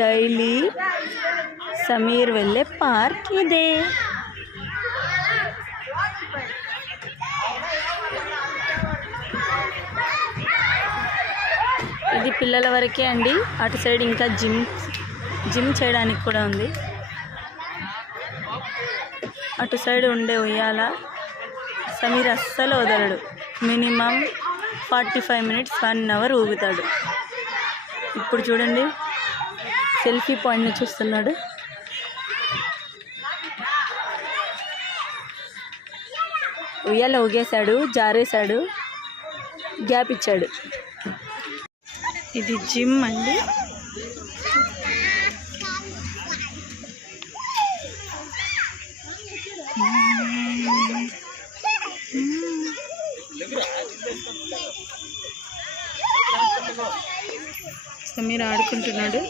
Daily Sameer వెళ్ళే park ఇదే. ఇది పిల్లల వరకే అండి. అటు సైడ్ ఇంకా జిమ్ చేయడానికి కూడా ఉంది. అటు సైడ్ ఉండే ఉయ్యాల సమీర్ అస్సలు వదలడు. మినిమం 45 మినిట్స్ 1 అవర్ ఊగుతాడు. ఇప్పుడు చూడండి సెల్ఫీ పాయింట్ని చూస్తున్నాడు. ఉయ్యాల ఊగేశాడు, జారేశాడు, గ్యాప్ ఇచ్చాడు. ఇది జిమ్ అండి. సమీర్ ఆడుకుంటున్నాడు.